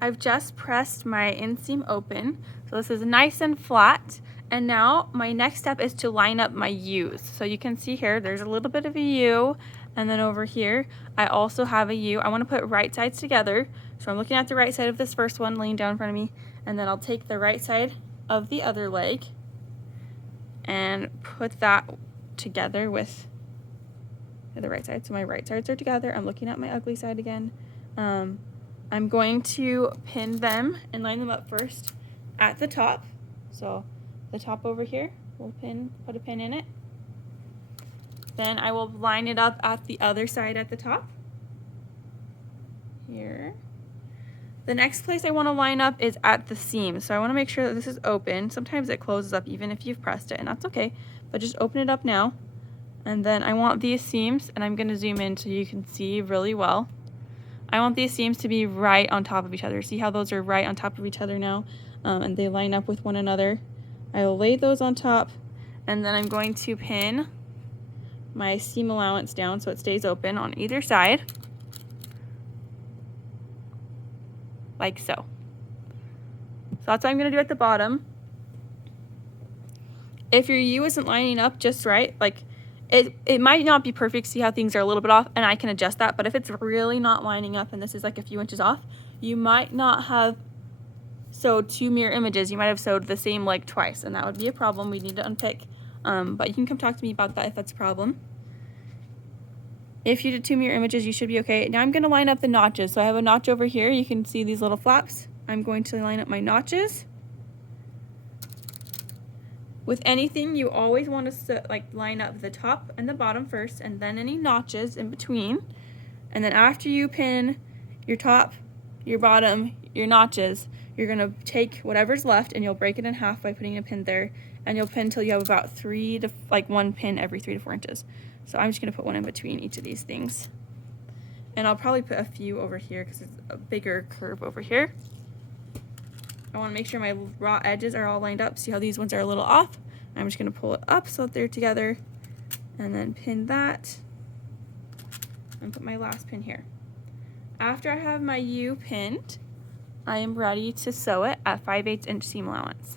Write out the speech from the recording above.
I've just pressed my inseam open, so this is nice and flat. And now my next step is to line up my U's. So you can see here, there's a little bit of a U, and then over here, I also have a U. I want to put right sides together. So I'm looking at the right side of this first one laying down in front of me, and then I'll take the right side of the other leg and put that together with the right side. So my right sides are together. I'm looking at my ugly side again. I'm going to pin them and line them up first at the top. So the top over here, we'll put a pin in it. Then I will line it up at the other side at the top. Here. The next place I want to line up is at the seam. So I want to make sure that this is open. Sometimes it closes up even if you've pressed it, and that's okay. But just open it up now. And then I want these seams, and I'm going to zoom in so you can see really well. I want these seams to be right on top of each other. See how those are right on top of each other now? And they line up with one another. I will lay those on top, and then I'm going to pin my seam allowance down so it stays open on either side. Like so. So that's what I'm going to do at the bottom. If your U isn't lining up just right, like it might not be perfect. See how things are a little bit off, and I can adjust that. But if it's really not lining up and this is like a few inches off, you might not have sewed two mirror images. You might have sewed the same leg twice, and that would be a problem we need to unpick. But you can come talk to me about that if that's a problem. If you did two mirror images, you should be okay. Now I'm going to line up the notches. So I have a notch over here. You can see these little flaps. I'm going to line up my notches. With anything, you always want to line up the top and the bottom first, and then any notches in between. And then after you pin your top, your bottom, your notches, you're going to take whatever's left and you'll break it in half by putting a pin there, and you'll pin till you have about one pin every 3 to 4 inches. So I'm just going to put one in between each of these things. And I'll probably put a few over here because it's a bigger curve over here. I want to make sure my raw edges are all lined up. See how these ones are a little off? I'm just going to pull it up so that they're together, and then pin that, and put my last pin here. After I have my U pinned, I am ready to sew it at 5/8 inch seam allowance.